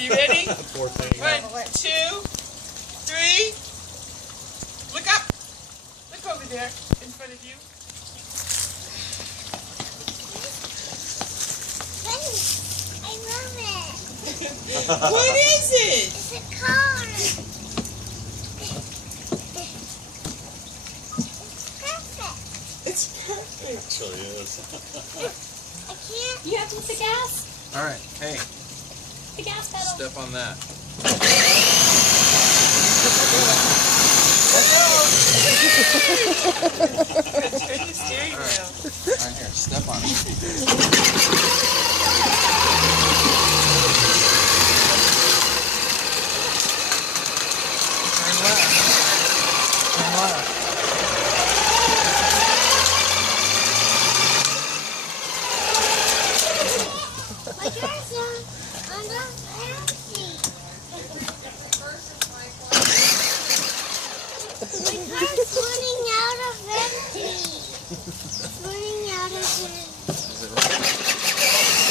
you ready? Poor thing. 1, 2, 3. Look up. Look over there in front of you. I love it. What is it? It's a car. It's perfect. It's perfect. Actually is. I can't. You have to hit the gas. All right, hey, The gas pedal. step on that. Turn the steering wheel. All right, here, step on it. Turn left. Turn left. My car's on the empty. My car's running out of empty. It's running out of empty. Is it right?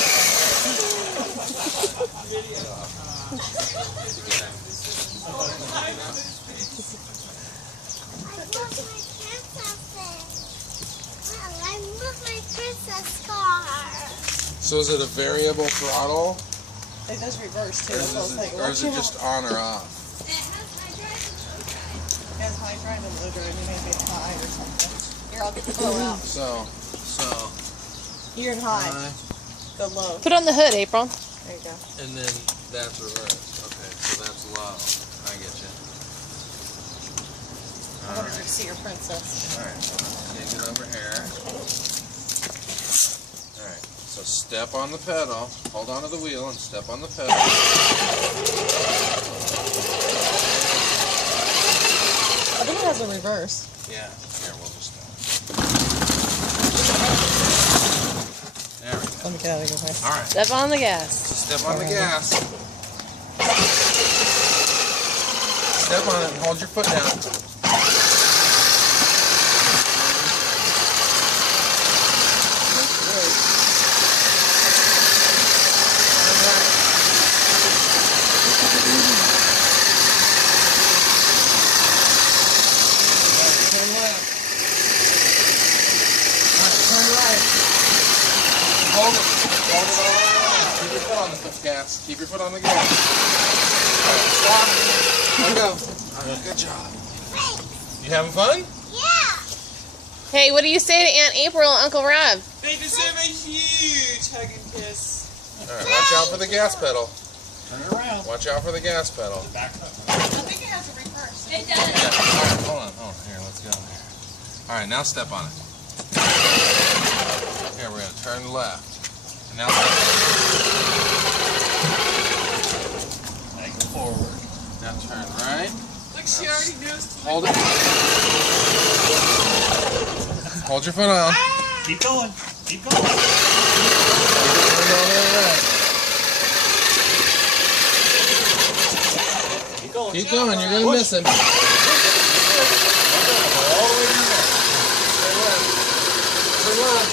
I love my princess car. So is it a variable throttle, It does reverse too. or is it just on or off? It has my driver's It has high drive and low drive. You may be high or something. Here, I'll get the low out. So, You're in high. high, The low. Put on the hood, April. There you go. and then that's reversed. Okay, so that's low. I get you. I wanted you to see your princess. All right, take it over here. All right, so step on the pedal. Hold on to the wheel and step on the pedal. I think it has a reverse. Yeah, here, we'll just stop. There we go. Let me get out of your way. All right, Step on the gas. step on the gas. Step on it and hold your foot down. Turn left. Turn right. Hold it. Hold it all the way around. Keep your foot on the gas. Keep your foot on the gas. All right, stop. Let go. All right, good job. You having fun? Yeah. Hey, what do you say to Aunt April and Uncle Rob? They deserve a huge hug and kiss. All right, watch out for the gas pedal. Turn it around. Watch out for the gas pedal. Back up. I think it has a reverse. It does. Yeah, all right, hold on. Here, let's go here. All right, now step on it. Here, we're going to turn left. And now step on Angle forward. it. Now turn right. Look, she already knows to Hold it. Hold your foot on. Keep going. Keep going. Keep it turned all the way around. Keep going. Keep going, you're going to miss him. All the way in there. Turn left. Turn left.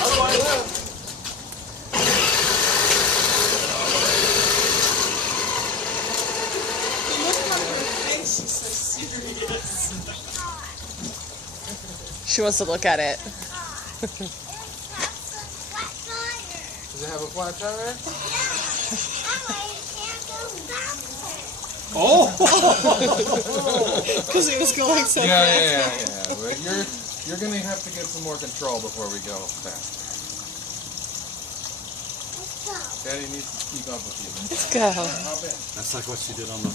Other way left. The look on her face, she's so serious. She wants to look at it. It has a flat tire. Does it have a flat tire? Oh! Because he was going so Yeah, fast. yeah. But you're going to have to get some more control before we go faster. Let's go. Daddy needs to keep up with you. Let's go. Hop in. That's like what she did on the